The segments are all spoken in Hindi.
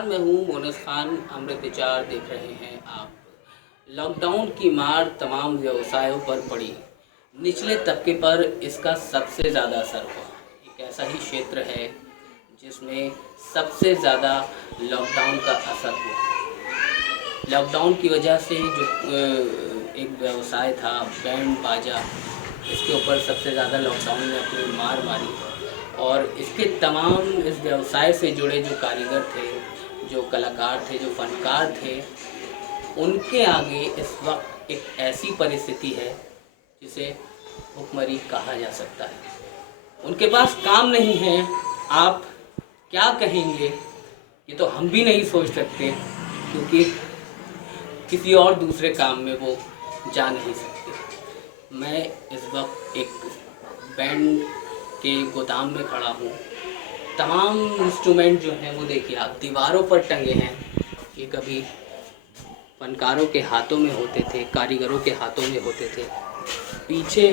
नमस्कार, मैं हूँ मोनस खान। अमृत विचार देख रहे हैं आप। लॉकडाउन की मार तमाम व्यवसायों पर पड़ी। निचले तबके पर इसका सबसे ज़्यादा असर हुआ। एक ऐसा ही क्षेत्र है जिसमें सबसे ज़्यादा लॉकडाउन का असर हुआ। लॉकडाउन की वजह से जो एक व्यवसाय था बैंड बाजा, इसके ऊपर सबसे ज़्यादा लॉकडाउन ने अपनी मार मारी। और इसके तमाम इस व्यवसाय से जुड़े जो कारीगर थे, जो कलाकार थे, जो फनकार थे, उनके आगे इस वक्त एक ऐसी परिस्थिति है जिसे भुखमरी कहा जा सकता है। उनके पास काम नहीं है। आप क्या कहेंगे ये तो हम भी नहीं सोच सकते, क्योंकि किसी और दूसरे काम में वो जा नहीं सकते। मैं इस वक्त एक बैंड के गोदाम में खड़ा हूँ। तमाम इंस्ट्रूमेंट जो हैं वो देखिए आप दीवारों पर टंगे हैं। ये कभी फनकारों के हाथों में होते थे, कारीगरों के हाथों में होते थे। पीछे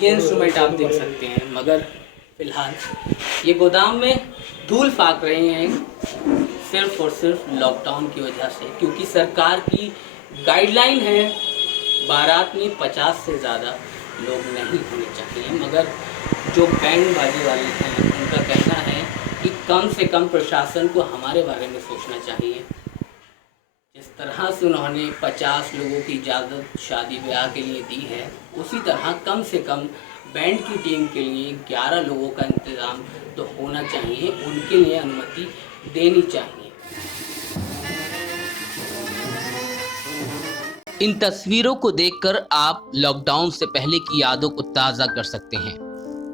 ये इंस्ट्रूमेंट आप देख सकते हैं, मगर फ़िलहाल ये गोदाम में धूल फाक रहे हैं सिर्फ़ और सिर्फ लॉकडाउन की वजह से, क्योंकि सरकार की गाइडलाइन है बारात में 50 से ज़्यादा लोग नहीं होने चाहिए। मगर जो बैंड बाजे वाले हैं उनका कहना है कि कम से कम प्रशासन को हमारे बारे में सोचना चाहिए। जिस तरह से उन्होंने 50 लोगों की इजाज़त शादी ब्याह के लिए दी है, उसी तरह कम से कम बैंड की टीम के लिए 11 लोगों का इंतज़ाम तो होना चाहिए, उनके लिए अनुमति देनी चाहिए। इन तस्वीरों को देखकर आप लॉकडाउन से पहले की यादों को ताज़ा कर सकते हैं।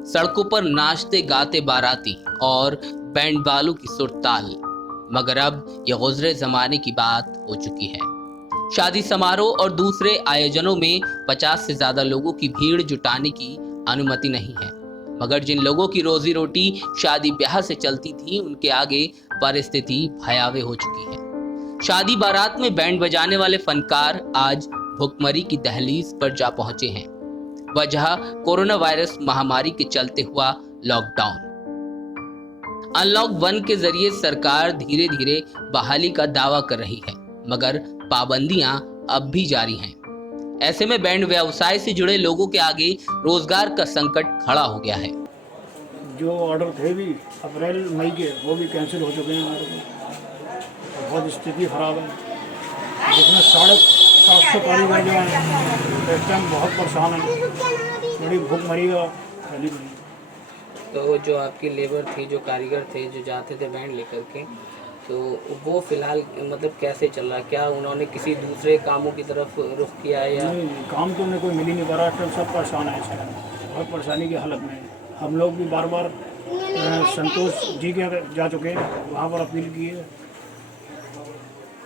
सड़कों पर नाचते गाते बाराती और बैंड वालों की सुरताल। मगर अब यह गुज़रे ज़माने की बात हो चुकी है। शादी समारोह और दूसरे आयोजनों में 50 से ज़्यादा लोगों की भीड़ जुटाने की अनुमति नहीं है। मगर जिन लोगों की रोजी रोटी शादी ब्याह से चलती थी, उनके आगे परिस्थिति भयावह हो चुकी है। शादी बारात में बैंड बजाने वाले फनकार आज भुखमरी की दहलीज पर जा पहुंचे हैं। वजह कोरोना वायरस महामारी के चलते हुआ लॉकडाउन। अनलॉक 1 के जरिए सरकार धीरे धीरे बहाली का दावा कर रही है, मगर पाबंदियां अब भी जारी हैं। ऐसे में बैंड व्यवसाय से जुड़े लोगों के आगे रोजगार का संकट खड़ा हो गया है। जो ऑर्डर थे भी अप्रैल मई के, वो भी कैंसिल हो चुके हैं हमारे को। बहुत स्थिति ख़राब है, जिसमें 750 कारीगर जो हैं इस टाइम बहुत परेशान हैं। बड़ी भूखमरी का फैली हुई। तो जो आपकी लेबर थी, जो कारीगर थे, जो जाते थे बैंड लेकर के, तो वो फिलहाल मतलब कैसे चल रहा है? क्या उन्होंने किसी दूसरे कामों की तरफ रुख किया है या नहीं, काम तो उन्हें कोई मिल ही नहीं पा रहा। तो सब परेशान है, इस टाइम बहुत परेशानी की हालत में है। हम लोग भी बार बार संतोष जी के जा चुके हैं, वहाँ पर अपील की है,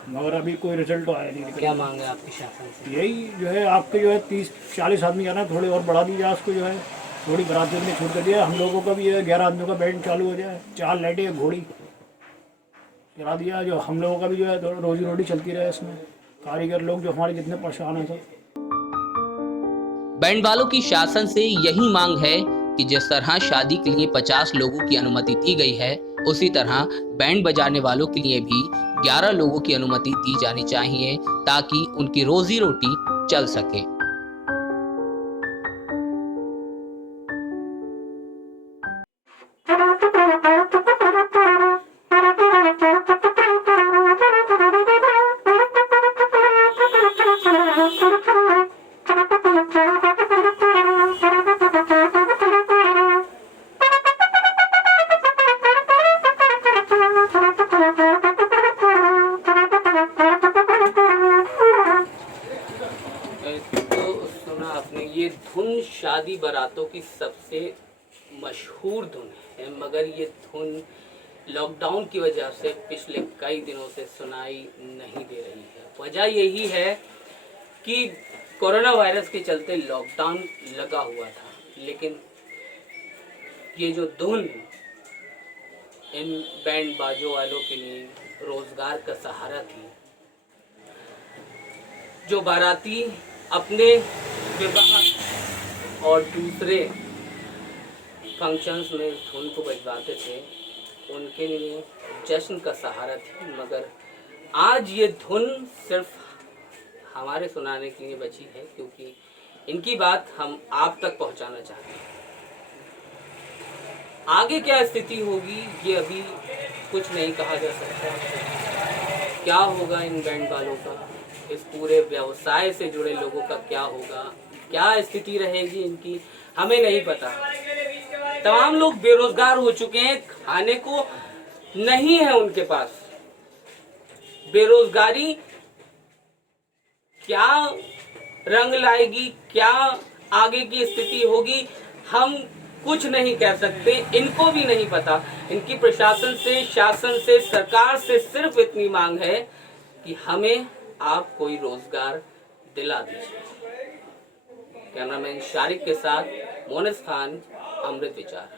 मगर अभी कोई रिजल्ट तो आया नहीं। क्या मांग है आपकी शासन से? यही जो है आपके जो है 30-40 आदमी आना, थोड़ी और बढ़ा दी जाए उसको, जो है थोड़ी बारात में छूट कर दिया। हम लोगों का भी 11 आदमियों का बैंड चालू हो जाए, 4 लाइटें घोड़ी चला दिया, जो हम लोगों का भी जो है रोजी रोटी चलती रहे। इसमें कारीगर लोग जो हमारे जितने परेशान हैं सब। बैंड वालों की शासन से यही मांग है कि जिस तरह शादी के लिए 50 लोगों की अनुमति दी गई है, उसी तरह बैंड बजाने वालों के लिए भी 11 लोगों की अनुमति दी जानी चाहिए, ताकि उनकी रोजी रोटी चल सके। तो सुना आपने, ये धुन शादी बारातों की सबसे मशहूर धुन है, मगर ये धुन लॉकडाउन की वजह से पिछले कई दिनों से सुनाई नहीं दे रही है। वजह यही है कि कोरोना वायरस के चलते लॉकडाउन लगा हुआ था, लेकिन ये जो धुन इन बैंड बाजों वालों के लिए रोजगार का सहारा थी। जो बाराती अपने विवाह और दूसरे फंक्शंस में धुन को बजवाते थे, उनके लिए जश्न का सहारा थी, मगर आज ये धुन सिर्फ हमारे सुनाने के लिए बची है, क्योंकि इनकी बात हम आप तक पहुंचाना चाहते हैं। आगे क्या स्थिति होगी ये अभी कुछ नहीं कहा जा सकता। क्या होगा इन बैंड वालों का, इस पूरे व्यवसाय से जुड़े लोगों का क्या होगा, क्या स्थिति रहेगी इनकी, हमें नहीं पता। तमाम लोग बेरोजगार हो चुके हैं, खाने को नहीं है उनके पास। बेरोजगारी क्या रंग लाएगी, क्या आगे की स्थिति होगी, हम कुछ नहीं कह सकते, इनको भी नहीं पता। इनकी प्रशासन से, शासन से, सरकार से सिर्फ इतनी मांग है कि हमें आप कोई रोजगार दिला दीजिए। कैमरामैन शारिक के साथ मोनिस खान, अमृत विचार।